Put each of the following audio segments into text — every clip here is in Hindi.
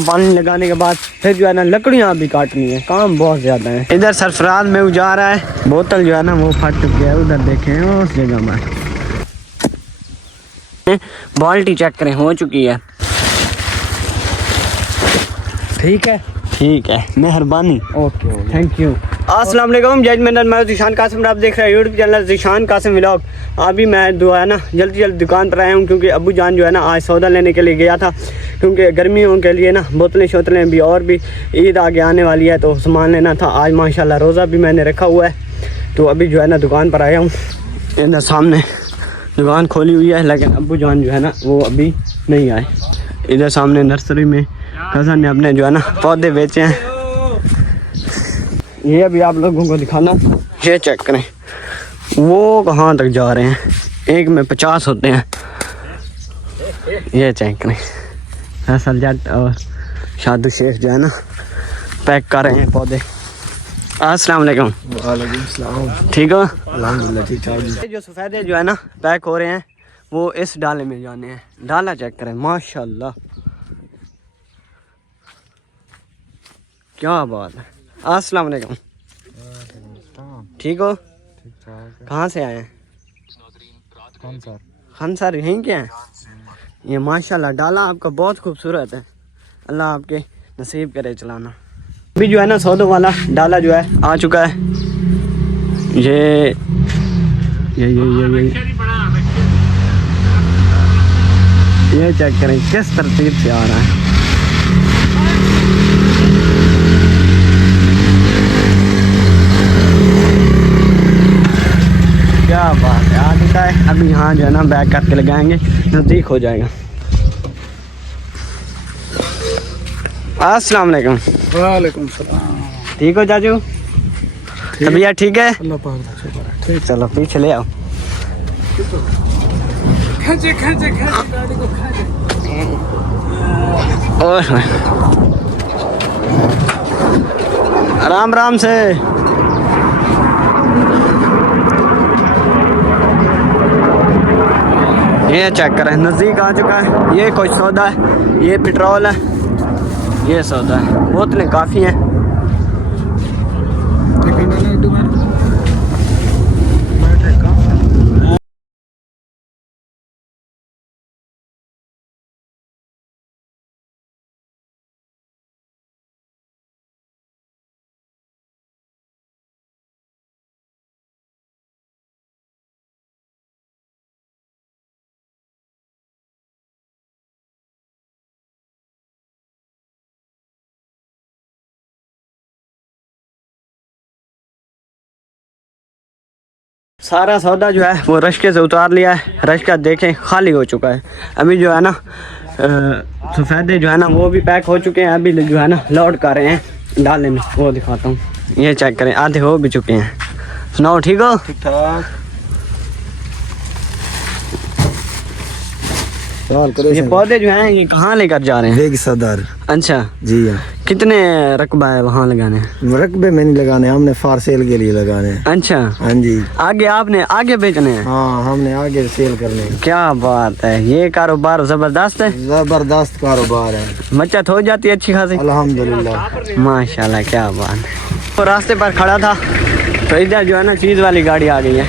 पानी लगाने के बाद फिर जो है ना लकड़ियाँ भी काटनी है, काम बहुत ज़्यादा है। इधर सरफराज में जा रहा है, बोतल जो है ना वो फट चुकी है, उधर देखें उस जगह में। बाल्टी चेक करें, हो चुकी है। ठीक है, ठीक है, मेहरबानी। Okay, thank you. अस्सलाम वालेकुम, जज मंडल, मैं ज़ीशान कासिम, आप देख रहे हैं YouTube channel Zeeshan Qasim vlog. अभी मैं जो है ना जल्दी दुकान पर आया हूँ, क्योंकि अब्बू जान जो है ना आज सौदा लेने के लिए गया था, क्योंकि गर्मियों के लिए ना बोतलें शोतलें भी, और भी ईद आगे आने वाली है तो सामान लेना था। आज माशाल्लाह रोज़ा भी मैंने रखा हुआ है, तो अभी जो है ना दुकान पर आया हूँ। इधर सामने दुकान खोली हुई है, लेकिन अब्बू जान जो है ना वो अभी नहीं आए। इधर सामने नर्सरी में कज़न ने अपने जो है ना पौधे बेचे हैं, ये अभी आप लोगों को दिखाना। ये चेक करें, वो कहाँ तक जा रहे हैं, एक में 50 होते हैं। ये चेक करें, फैसल जट और शादू शेख जो है ना पैक कर रहे हैं पौधे। अस्सलाम वालेकुम। वालेकुम सलाम। ठीक हो? अल्हम्दुलिल्लाह ठीक ठाक। जो सफ़ेदे जो है ना पैक हो रहे हैं, वो इस डाले में जाने हैं। डाला चेक करें, माशाल्लाह क्या बात है। अस्सलाम वालेकुम। ठीक हो? ठीक ठाक। कहाँ से आए हैं? खान सर यहीं के हैं? ये माशाल्लाह डाला आपका बहुत खूबसूरत है, अल्लाह आपके नसीब करे चलाना। अभी जो है ना सौदों वाला डाला जो है आ चुका है। ये चेक करें किस तरतीब से आ रहा है। क्या बात है, आ चुका है। अभी यहाँ जो है ना बैग करके लगाएंगे, नज़दीक हो जाएगा। अस्सलाम वालेकुम। वालेकुम सलाम। ठीक हो चाचू? तबीयत ठीक है? अल्लाह पाक का शुक्र है। ठीक, चलो पीछे ले आओ। खींचे गाड़ी को खींचे। और आराम आराम से। ये चेक करें, नज़दीक आ चुका है। ये कोई सौदा है, ये पेट्रोल है, ये सौदा है। बोतलें काफ़ी हैं। सारा सौदा जो है वो रश्के से उतार लिया है। रश्का देखें खाली हो चुका है। अभी जो है ना सफ़ेदे जो है ना वो भी पैक हो चुके हैं। अभी जो है ना लोड कर रहे हैं डाले में, वो दिखाता हूँ। ये चेक करें, आधे हो भी चुके हैं। सुनाओ, ठीक हो? ठीक ठाक। ये पौधे जो हैं ये कहाँ लेकर जा रहे हैं? बेग सदर। अच्छा जी हाँ। कितने रकबा है वहाँ लगाने? रकबे में नहीं लगाने, हमने फार सेल के लिए लगाने हैं। अच्छा, हाँ जी। आगे आपने आगे बेचने हैं? हाँ, हमने आगे सेल करने हैं। क्या बात है, ये कारोबार जबरदस्त है। जबरदस्त कारोबार है, बचत हो जाती है अच्छी खासी। अल्हम्दुलिल्लाह माशाल्लाह, क्या बात है। तो रास्ते पर खड़ा था तो इधर जो है ना चीज़ वाली गाड़ी आ गई है,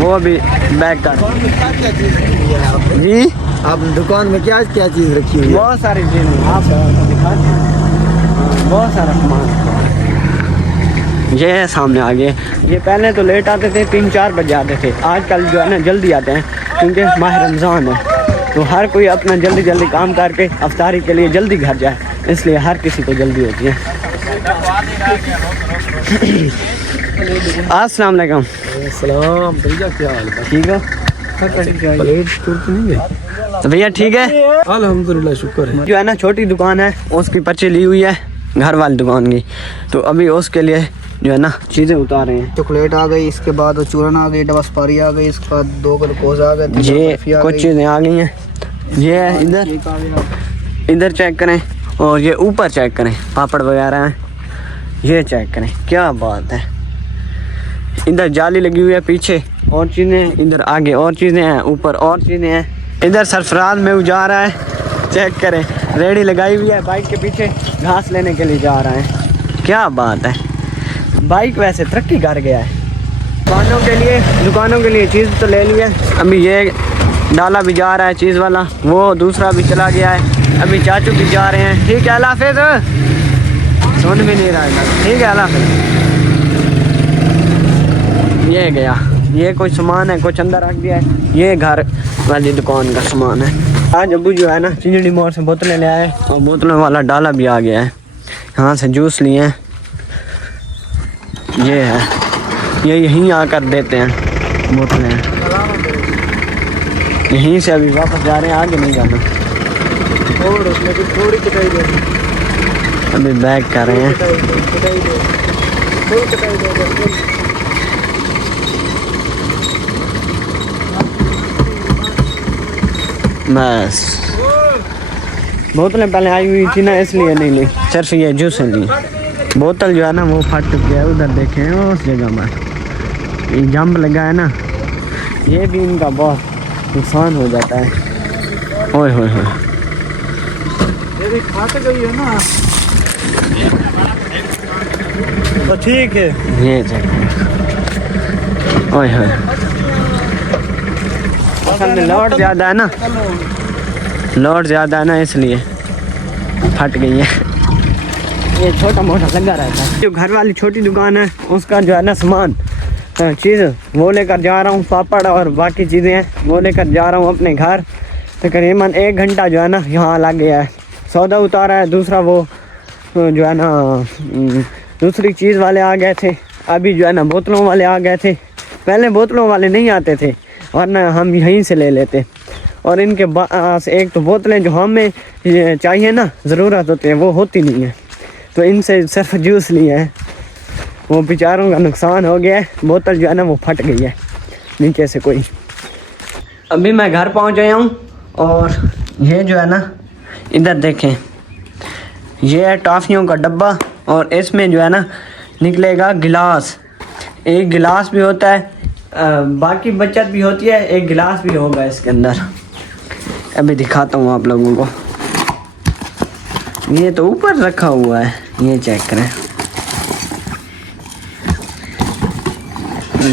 वो भी बैग कर। जी, आप दुकान में क्या क्या चीज़ रखी हुई है? बहुत सारी चीज़ें आप दिखाते हैं, बहुत सारा सामान। ये है सामने आगे। ये पहले तो लेट आते थे, 3-4 बजे आते थे। आजकल जो है ना जल्दी आते हैं, क्योंकि माह रमज़ान है तो हर कोई अपना जल्दी काम करके अफ्तारी के लिए जल्दी घर जाए, इसलिए हर किसी को जल्दी होती है। अस्सलाम वालेकुम। सलाम भैया, क्या हाल है? ठीक हो? प्लेट टूट नहीं गई? तो भैया ठीक है, अल्हम्दुलिल्लाह शुक्र है। जो है ना छोटी दुकान है उसकी पर्ची ली हुई है घर वाली दुकान की, तो अभी उसके लिए जो है ना चीज़ें उतार रहे हैं। चॉकलेट आ गई, इसके बाद चूरन आ गई, डबसपारी आ गई, इसके बाद 2 ग्लूकोज आ गए, ये कुछ चीज़ें आ गई हैं। ये है इधर चेक करें, और ये ऊपर चेक करें, पापड़ वगैरह हैं। ये चेक करें, क्या बात है। इधर जाली लगी हुई है, पीछे और चीज़ें, इधर आगे और चीज़ें हैं, ऊपर और चीज़ें हैं। इधर सरफराज में जा रहा है, चेक करें, रेडी लगाई हुई है, बाइक के पीछे घास लेने के लिए जा रहा है। क्या बात है, बाइक वैसे तरक्की कर गया है। दुकानों के लिए चीज़ तो ले लिया, अभी ये डाला भी जा रहा है चीज़ वाला, वो दूसरा भी चला गया है, अभी चाचू भी जा रहे हैं। ठीक है, अल्लाह हाफिज़। सुन भी नहीं रहा है, ठीक है, अल्लाह हाफिज़। ये गया, ये कुछ सामान है, कुछ अंदर रख दिया है, ये घर वाली दुकान का सामान है। आज अबू जो है ना चिंजड़ी मोड़ से बोतलें ले आए और बोतलों वाला डाला भी आ गया है। यहाँ से जूस लिए हैं, ये है, ये यहीं आकर देते हैं बोतलें। यहीं से अभी वापस जा रहे हैं, आगे नहीं जाना। और उसमें थोड़ी कटाई दे, अभी बैग कर रहे हैं। बस बोतलें पहले आई हुई थी ना, इसलिए नहीं ली, सिर्फ ये जूस ली। बोतल जो है ना वो फट चुकी है, उधर देखें उस जगह पर ये जंप लगा है ना, ये भी इनका बहुत नुकसान हो जाता है। ओए होए होए, ये भी खाते गई है ना, तो ठीक है। ये ओए होए, असल में लोड ज़्यादा है ना, लोड ज़्यादा है ना, इसलिए फट गई है। ये छोटा मोटा लगा रहता है। जो घर वाली छोटी दुकान है उसका जो है ना सामान चीज़ वो लेकर जा रहा हूँ, पापड़ और बाकी चीज़ें हैं वो लेकर जा रहा हूँ अपने घर। तकरीबन 1 घंटा जो है ना यहाँ लग गया है, सौदा उतारा है। दूसरा वो जो है ना दूसरी चीज़ वाले आ गए थे, अभी जो है ना बोतलों वाले आ गए थे। पहले बोतलों वाले नहीं आते थे वरना हम यहीं से ले लेते। और इनके पास एक तो बोतलें जो हमें चाहिए ना, ज़रूरत होती है, वो होती नहीं है, तो इनसे सिर्फ जूस लिए हैं। वो बेचारों का नुकसान हो गया है, बोतल जो है ना वो फट गई है नीचे से कोई। अभी मैं घर पहुंच गया हूं और ये जो है ना इधर देखें, ये है टॉफ़ियों का डब्बा और इसमें जो है ना निकलेगा गिलास। एक गिलास भी होता है, बाकी बचत भी होती है, एक गिलास भी होगा इसके अंदर। अभी दिखाता हूँ आप लोगों को। ये तो ऊपर रखा हुआ है, ये चेक करें,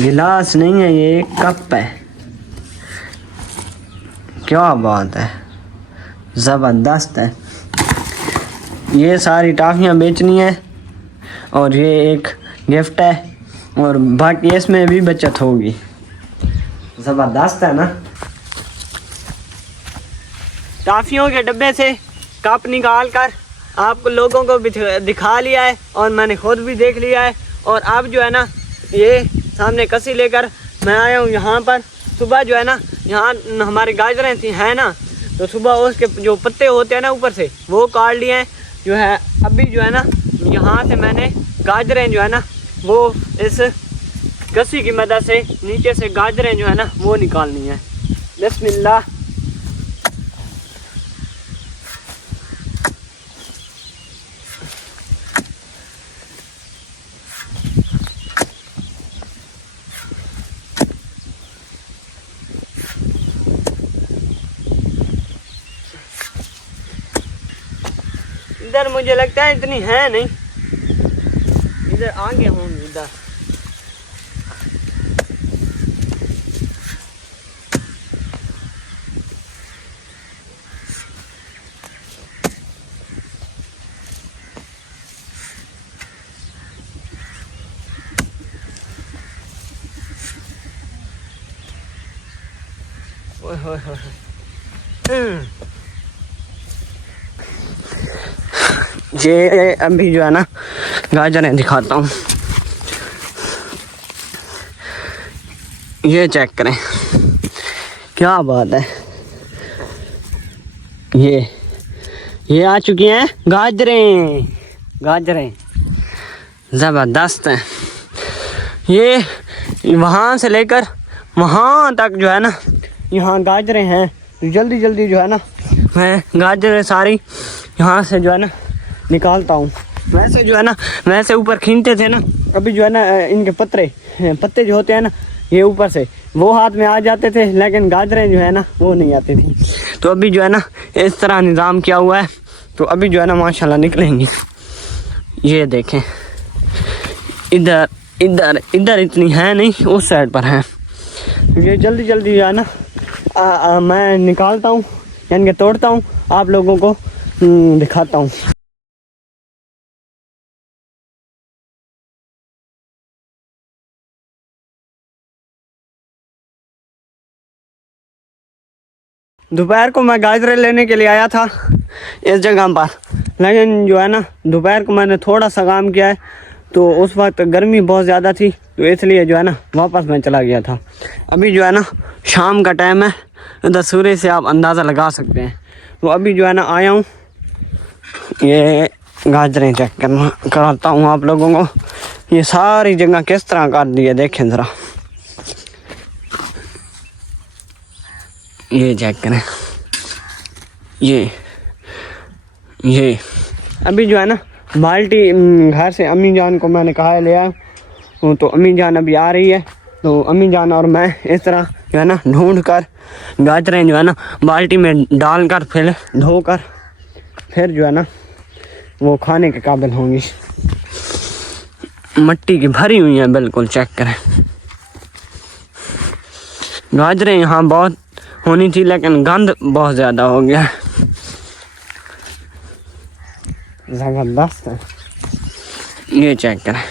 गिलास नहीं है, ये एक कप है। क्या बात है, ज़बरदस्त है। ये सारी टॉफ़ियाँ बेचनी है और ये एक गिफ्ट है और बाकी इसमें भी बचत होगी। ज़बरदस्त है ना। टॉफ़ियों के डब्बे से कप निकाल कर आपको लोगों को भी दिखा लिया है और मैंने खुद भी देख लिया है। और अब जो है ना ये सामने कसी लेकर मैं आया हूँ यहाँ पर। सुबह जो है ना यहाँ हमारे गाजरें थी हैं ना, तो सुबह उसके जो पत्ते होते हैं ना ऊपर से वो काट लिए हैं जो है। अभी जो है ना यहाँ से मैंने गाजरें जो है ना वो इस कसी की मदद से नीचे से गाजरें जो है ना वो निकालनी है। बिस्मिल्लाह। इधर मुझे लगता है इतनी है नहीं, इधर आगे होंगे इधर। ओए होए होए। ये अभी जो है ना गाजरें दिखाता हूँ, ये चेक करें, क्या बात है। ये आ चुकी हैं गाजरें, गाजरें ज़बरदस्त हैं। ये वहाँ से लेकर वहाँ तक जो है ना यहाँ गाजरें हैं। तो जल्दी जल्दी जो है ना मैं गाजरें सारी यहाँ से जो है ना निकालता हूँ। वैसे जो है ना वैसे ऊपर खींचते थे ना, अभी जो है ना इनके पत्ते जो होते हैं ना ये ऊपर से वो हाथ में आ जाते थे, लेकिन गाजरें जो है ना वो नहीं आती थी। तो अभी जो है ना इस तरह निज़ाम किया हुआ है, तो अभी जो है ना माशाल्लाह निकलेंगी। ये देखें, इधर इधर इधर इतनी है नहीं, उस साइड पर है। ये जल्दी जल्दी जो है ना मैं निकालता हूँ, यानी कि तोड़ता हूँ, आप लोगों को दिखाता हूँ। दोपहर को मैं गाजरें लेने के लिए आया था इस जगह पर, लेकिन जो है ना दोपहर को मैंने थोड़ा सा काम किया है, तो उस वक्त गर्मी बहुत ज़्यादा थी, तो इसलिए जो है ना वापस मैं चला गया था। अभी जो है ना शाम का टाइम है, इधर सूरज से आप अंदाज़ा लगा सकते हैं। तो अभी जो है ना आया हूँ, ये गाजरें चेक कराता हूँ आप लोगों को। ये सारी जगह किस तरह काट दी है देखें ज़रा, ये चेक करें। ये अभी जो है ना बाल्टी घर से अम्मी जान को मैंने कहा है ले आया, तो अम्मी जान अभी आ रही है। तो अम्मी जान और मैं इस तरह जो है ना ढूंढ कर गाजरें जो है ना बाल्टी में डालकर फिर धोकर फिर जो है ना वो खाने के काबिल होंगी। मिट्टी की भरी हुई है बिल्कुल, चेक करें। गाजरें यहाँ बहुत होनी थी, लेकिन गंद बहुत ज़्यादा हो गया, ज़बरदस्त है। ये चेक करें,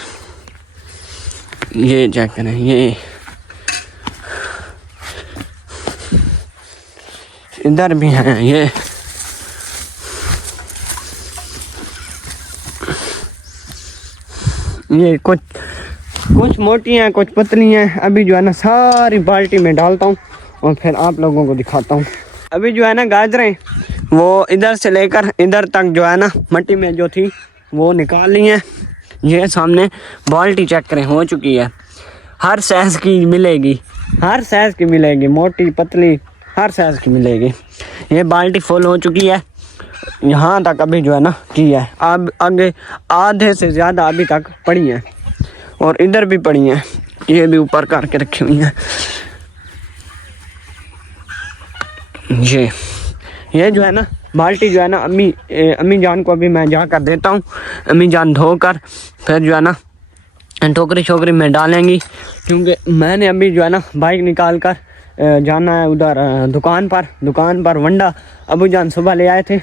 ये चेक करें, ये इधर भी हैं। ये कुछ मोटी हैं, कुछ पतली हैं। अभी जो है ना सारी बाल्टी में डालता हूँ और फिर आप लोगों को दिखाता हूँ। अभी जो है ना गाजरें वो इधर से लेकर इधर तक जो है ना मिट्टी में जो थी वो निकाल ली हैं। ये सामने बाल्टी चेक करें, हो चुकी है। हर साइज़ की मिलेगी, हर साइज़ की मिलेगी, मोटी पतली हर साइज़ की मिलेगी। ये बाल्टी फुल हो चुकी है, यहाँ तक अभी जो है ना की है। अब आगे आधे से ज़्यादा अभी तक पड़ी हैं, और इधर भी पड़ी हैं, ये भी ऊपर करके रखी हुई हैं। ये जो है ना बाल्टी जो है ना अम्मी जान को अभी मैं जाकर देता हूँ। अम्मी जान धोकर फिर जो है ना टोकरी छोकरी में डालेंगी, क्योंकि मैंने अभी जो है ना बाइक निकाल कर जाना है उधर दुकान पर वंडा अबू जान सुबह ले आए थे,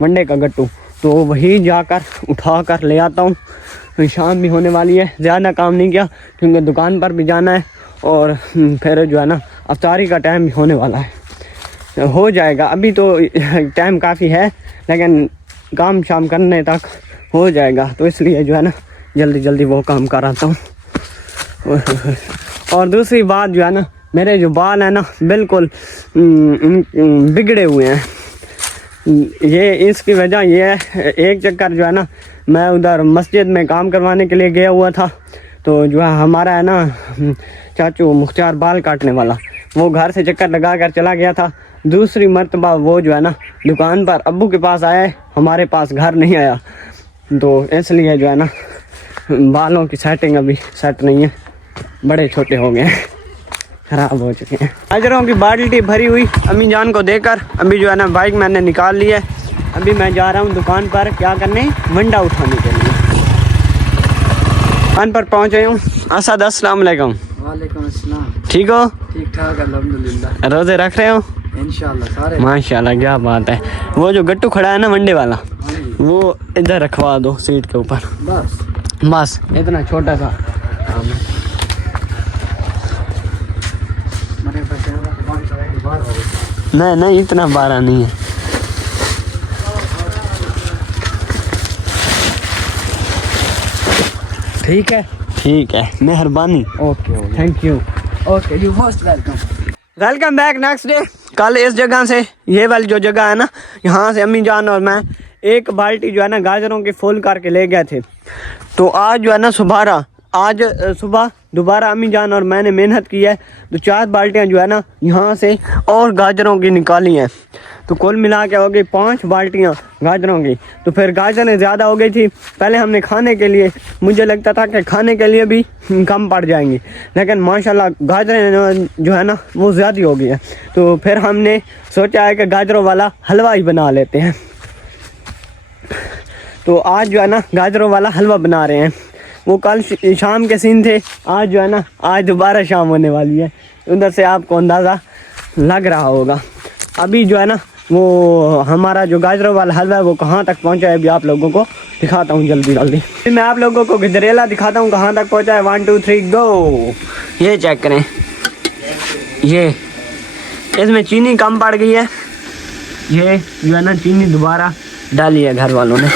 वंडे का गट्टू, तो वही जाकर उठा कर ले आता हूँ। शाम भी होने वाली है, ज़्यादा काम नहीं किया क्योंकि दुकान पर भी जाना है, और फिर जो है ना अफ्तारी का टाइम भी होने वाला है, हो जाएगा। अभी तो टाइम काफ़ी है, लेकिन काम शाम करने तक हो जाएगा, तो इसलिए जो है ना जल्दी जल्दी वो काम कराता हूँ। और दूसरी बात जो है ना, मेरे जो बाल हैं ना बिल्कुल बिगड़े हुए हैं। ये इसकी वजह ये है, एक चक्कर जो है ना मैं उधर मस्जिद में काम करवाने के लिए गया हुआ था, तो जो है हमारा है ना चाचू मुख्तार बाल काटने वाला, वो घर से चक्कर लगा कर चला गया था। दूसरी मर्तबा वो जो है ना दुकान पर अब्बू के पास आया है, हमारे पास घर नहीं आया, तो इसलिए जो है ना बालों की सेटिंग अभी सेट नहीं है, बड़े छोटे हो गए हैं, ख़राब हो चुके हैं। गाजरों की बाल्टी भरी हुई अम्मी जान को देकर अभी जो है ना बाइक मैंने निकाल ली है। अभी मैं जा रहा हूँ दुकान पर, क्या करने, वंडा उठाने के लिए। दुकान पर पहुँचे हूँ। असद अस्सलाम वालेकुम। वालेकुम अस्सलाम। ठीक हो? ठीक ठाक अल्हम्दुलिल्लाह। रोज़े रख रहे हो? इंशाल्लाह सारे। माशाल्लाह, क्या बात है। वो जो गट्टू खड़ा है ना वंडे वाला, वो इधर रखवा दो सीट के ऊपर, बस इतना छोटा सा काम है। नहीं इतना बारा नहीं है। ठीक है, मेहरबानी। Okay, thank you. Okay, you most welcome. Welcome back next day. कल इस जगह से, ये वाली जो जगह है ना, यहाँ से अम्मी जान और मैं एक बाल्टी जो है ना गाजरों की फुल करके ले गए थे। तो आज जो है ना सुबह आज सुबह दोबारा अम्मी जान और मैंने मेहनत की है, तो 4 बाल्टियाँ जो है ना यहाँ से और गाजरों की निकाली हैं। तो कुल मिला के हो गई 5 बाल्टियाँ गाजरों की। तो फिर गाजरें ज़्यादा हो गई थी। पहले हमने खाने के लिए, मुझे लगता था कि खाने के लिए भी कम पड़ जाएंगी, लेकिन माशाल्लाह गाजरें जो है ना वो ज़्यादा हो गई है। तो फिर हमने सोचा है कि गाजरों वाला हलवा ही बना लेते हैं। तो आज जो है ना गाजरों वाला हलवा बना रहे हैं। वो कल शाम के सीन थे, आज जो है ना आज दोबारा शाम होने वाली है। उधर से आपको अंदाज़ा लग रहा होगा। अभी जो है ना वो हमारा जो गाजरों वाला हलवा है वो कहाँ तक पहुँचा है, अभी आप लोगों को दिखाता हूँ जल्दी जल्दी। मैं आप लोगों को गजरेला दिखाता हूँ कहाँ तक पहुँचा है। 1 2 3 गो। ये चेक करें, ये इसमें चीनी कम पड़ गई है। ये जो है ना चीनी दोबारा डाली है घर वालों ने।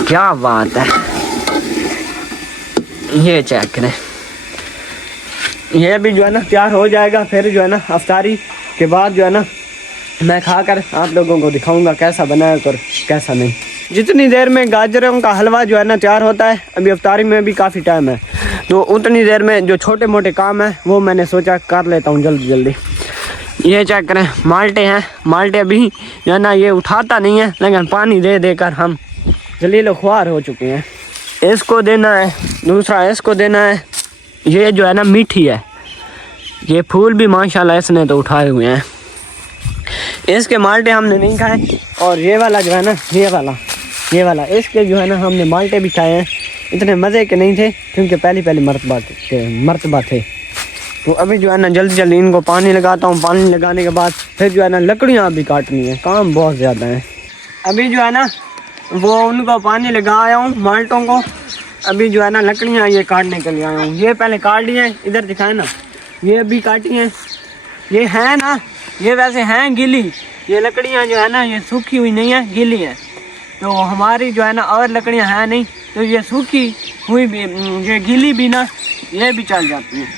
क्या बात है, ये चेक करें। ये भी जो है ना तैयार हो जाएगा। फिर जो है ना अफ्तारी के बाद जो है ना मैं खाकर आप लोगों को दिखाऊंगा कैसा बना है और कैसा नहीं। जितनी देर में गाजरों का हलवा जो है ना तैयार होता है, अभी अफ्तारी में भी काफ़ी टाइम है, तो उतनी देर में जो छोटे मोटे काम है वो मैंने सोचा कर लेता हूँ जल्दी जल्दी। ये चेक करें, माल्टे हैं। माल्टे अभी जो है ना ये उठाता नहीं है, लेकिन पानी दे देकर हम जलीलो ख्वार हो चुके हैं। इसको देना है, दूसरा इसको देना है। ये जो है ना मीठी है। ये फूल भी माशाल्लाह इसने तो उठाए हुए हैं। इसके माल्टे हमने नहीं खाए। और ये वाला जो है ना ये वाला इसके जो है ना हमने माल्टे भी खाए हैं। इतने मज़े के नहीं थे क्योंकि पहली मरतबा थे। तो अभी जो है ना जल्दी जल्दी इनको पानी लगाता हूँ। पानी लगाने के बाद फिर जो है ना लकड़ियाँ भी काटनी है, काम बहुत ज़्यादा है। अभी जो है ना वो उनको पानी लगा आया हूँ माल्टों को। अभी जो है ना लकड़ियाँ ये काटने के लिए आया हूँ। ये पहले काट ली हैं, इधर दिखाए ना, ये अभी काटी हैं। ये है ना, ये वैसे हैं गीली। ये लकड़ियाँ जो है ना ये सूखी हुई नहीं है, गीली है। तो हमारी जो है ना और लकड़ियाँ हैं नहीं, तो ये सूखी हुई भी, ये गीली भी ना ये भी चल जाती हैं।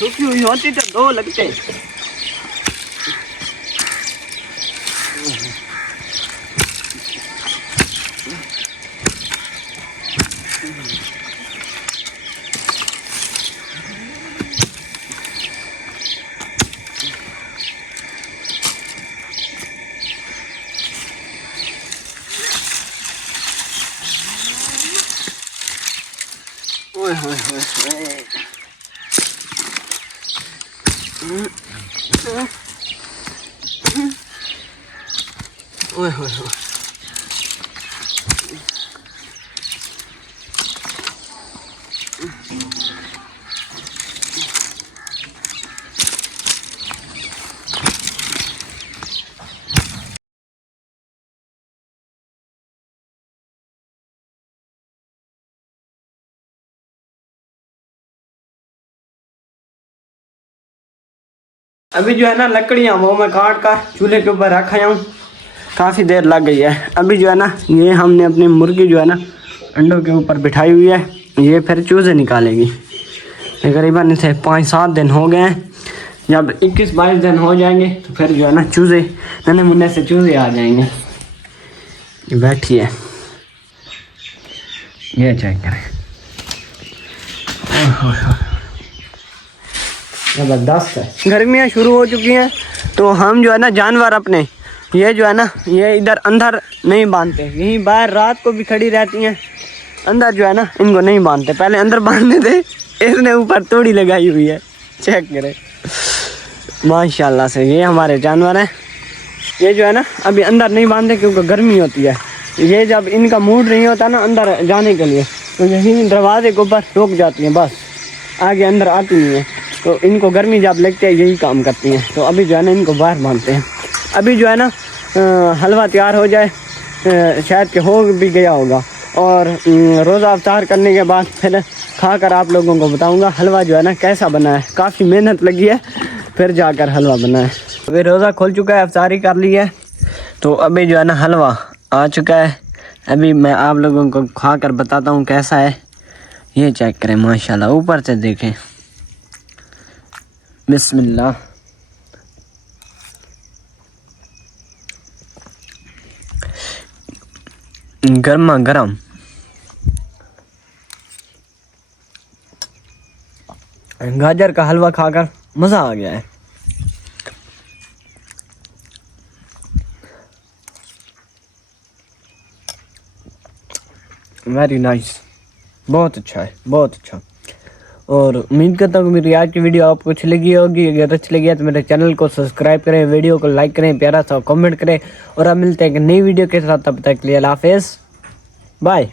सूखी हुई होती तो 2 लगते। ओए होए होए ओए होए होए। अभी जो है ना लकड़ियाँ वो मैं काट कर चूल्हे के ऊपर रखा हूँ। काफ़ी देर लग गई है। अभी जो है ना ये हमने अपनी मुर्गी जो है ना अंडों के ऊपर बिठाई हुई है। ये फिर चूज़े निकालेगी। तकरीबन इसे 5-7 दिन हो गए हैं। जब 21-22 दिन हो जाएंगे तो फिर जो है ना चूज़े नन्हे मुन्ने से चूज़े आ जाएंगे। बैठी है, ये चेक करें, ज़बरदस्त है। गर्मियाँ शुरू हो चुकी हैं तो हम जो है ना जानवर अपने ये जो है ना ये इधर अंदर नहीं बांधते, यहीं बाहर रात को भी खड़ी रहती हैं। अंदर जो है ना इनको नहीं बांधते, पहले अंदर बांधने थे। इसने ऊपर तोड़ी लगाई हुई है, चेक करें माशाल्लाह से। ये हमारे जानवर हैं। ये जो है ना अभी अंदर नहीं बांधते क्योंकि गर्मी होती है। ये जब इनका मूड नहीं होता ना अंदर जाने के लिए तो यहीं दरवाजे के ऊपर रुक जाती हैं, बस आगे अंदर आती नहीं है। तो इनको गर्मी जब लगती है यही काम करती हैं। तो अभी जो है ना इनको बाहर बांधते हैं। अभी जो है ना हलवा तैयार हो जाए, शायद कि हो भी गया होगा। और रोज़ा अफ्तार करने के बाद फिर खाकर आप लोगों को बताऊंगा हलवा जो है ना कैसा बना है। काफ़ी मेहनत लगी है फिर जाकर हलवा बना है। अभी रोज़ा खुल चुका है, अफ्तारी कर ली है, तो अभी जो है ना हलवा आ चुका है। अभी मैं आप लोगों को खाकर बताता हूँ कैसा है। ये चेक करें माशाल्लाह, ऊपर से देखें, बिस्मिल्लाह। गर्मा गर्म गाजर का हलवा खाकर मज़ा आ गया है। वेरी नाइस, बहुत अच्छा है, बहुत अच्छा। और उम्मीद करता हूँ कि मेरी आज की वीडियो आपको अच्छी लगी होगी। अगर अच्छी लगी है तो मेरे चैनल को सब्सक्राइब करें, वीडियो को लाइक करें, प्यारा सा कमेंट करें और अब मिलते हैं एक नई वीडियो के साथ। तब तक के लिए अल्लाह हाफिज़, बाय।